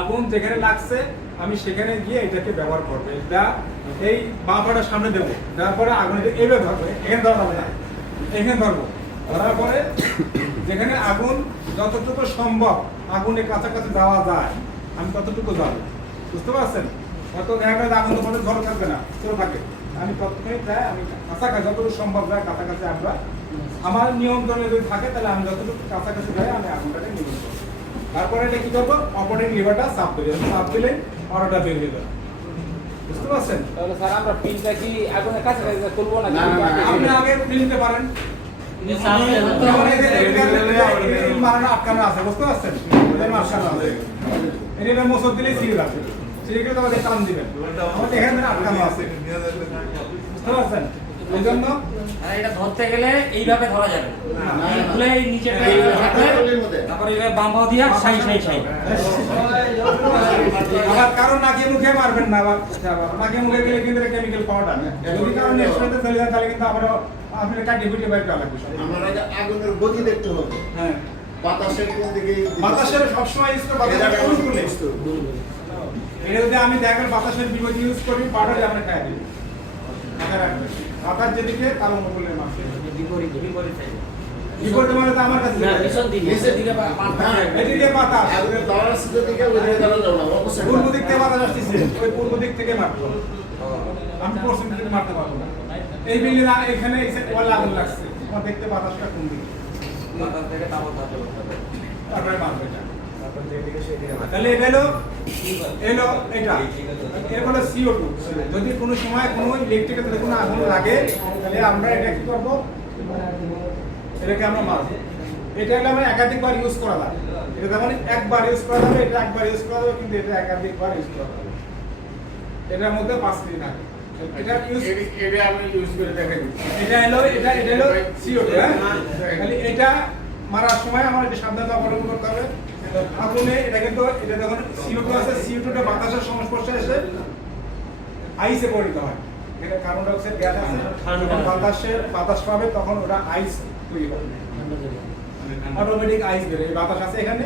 আগুন যেখানে লাগছে আমি সেখানে গিয়ে এটাকে ব্যবহার করবো। এটা এই বাঁপাটা সামনে দেবো, দেওয়ার পরে আগুন এইভাবে ধরবো, এখানে ধরবো না, এখানে ধরবো, ধরার পরে যেখানে আগুন যতটুকু সম্ভব আগুনের কাছাকাছি যাওয়া যায় আমি ততটুকু যাবো, বুঝতে পারছেন? হয়তো দেখা গেলে আগুন তোমাদের ঘর থাকবে না, চলে থাকে, আমি প্রথমেই যাই, আমি কাছাকাছি যতটুকু সম্ভব যায় কাছাকাছি আমরা আমার নিয়ন্ত্রণে যদি থাকে তাহলে আমি যতটুকু কাছাকাছি যাই আমি আগুনটাকে নিয়ন্ত্রণ করবো। তারপরে এটা কি করবো, অপারেটিং লিভারটা চাপ দিলে, চাপ দিলে অর্ডারটা বের হয়ে যাবে, বুঝতে পারছেন? তাহলে স্যার আমরা পিনটা কি আগুনের কাছাকাছি তুলবো না? আপনি আগে তুলে নিতে পারেন, আটকানো আছে, বুঝতে পারছেন? এটা মোচর দিলে সিল আছে, সিলকে তো আমাদের টান দিবেন, আমাদের এখানে আটকানো আছে, বুঝতে পারছেন? এই জন্য এটা ধরতে গেলে এইভাবে ধরা যাবে, খুলে নিচেটা এইভাবে থাকবে, তারপরে এইভাবে বাম পাও দিয়া সাই সাই সাই। আবার কারণ নাকে মুখে মারবেন না, আবার নাকে মুখে গেলে কিন্তু কেমিক্যাল পাউডার, যদি কারণ নেক্সটে চলে যায় তাহলে কিন্তু আবার আপনি কাটি ফুটে বাইরে করা লাগবে। আমরা আগুনের গতি দেখতে হবে। হ্যাঁ, বাতাসের কোন দিকে, বাতাসের সবসময় ইউজ করে, বাতাসের কোন দিকে এটা যদি আমি দেখেন বাতাসের বিপরীত ইউজ করি পাউডারে আমরা খাই দিই, মাথায় রাখবেন বাতাস যেদিকে তার অনুকূলে মারবে, বিপরীত মানে তো আমার কাছে পিছন দিকে এদিকে বাতাস, আগুনের বাতাস দিকে ওই দিকে দাঁড়ানো যাবে না, অপোজিট পূর্ব দিক থেকে বাতাস আসতেছে, ওই পূর্ব দিক থেকে মারতে হবে, আমি পশ্চিম দিকে মারতে পারবো না। এই বিল্ডিং এখানে ওয়াল আগুন লাগছে, আমার দেখতে বাতাসটা কোন দিকে, বাতাস থেকে তারপর ধাপে হবে, তারপরে মারবে এটা। তাহলে এটা এলো এটা, এর হলো CO2। যদি কোনো সময় কোনো ইলেকট্রিক্যাল যদি কোনো আগুন লাগে তাহলে আমরা এটা কি করবো, এটাকে আমরা মারবো। এটা হলে আমরা একাধিকবার ইউজ করা যায়, এটা যেমন একবার ইউজ করা যাবে, এটা একবার ইউজ করা যাবে, কিন্তু এটা একাধিকবার ইউজ করা যাবে। এটার মধ্যে 5 মিনিট থাকে, এটা ইউজ এটা আমি ইউজ করে দেখাই দিই। এটা হলো CO2, হ্যাঁ? খালি এটা মারার সময় আমার একটু সাবধানতা অবলম্বন করতে হবে। আগুনে এটা কিন্তু এটা যখন CO2 আছে, CO2 টা বাতাসের সংস্পর্শে এসে আইসে পরিণত হয়। এটা কার্বন ডাই অক্সাইড গ্যাস আছে, যখন বাতাস পাবে তখন ওটা আইস তৈরি হবে, অটোমেটিক আইস বের হবে। বাতাস আছে এখানে,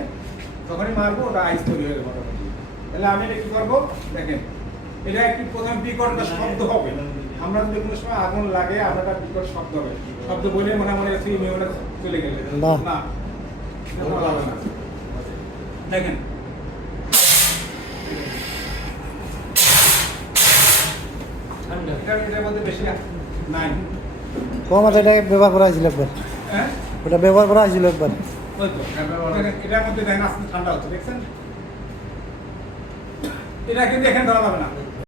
যখনই মারবো ওটা আইস তৈরি হয়ে যাবে অটোমেটিক। তাহলে আমি এটা কি করবো দেখেন, এটা একটি প্রথম বিকট একটা শব্দ হবে। আমরা যদি কোনো সময় আগুন লাগে আমরা একটা বিকট শব্দ হবে, শব্দ বলে মনে মনে সেই মেমোরি চলে গেলে না দেখেন এটার মধ্যে বেশি নাই, কম আছে, এটা ব্যবহার করা হয়েছিল একবার, হ্যাঁ ওটা ব্যবহার করা হয়েছিল একবার। ওই তো দেখেন এটার মধ্যে দেখেন আস্তে ঠান্ডা হচ্ছে, দেখছেন? এটা কিন্তু এখানে ধরা যাবে না,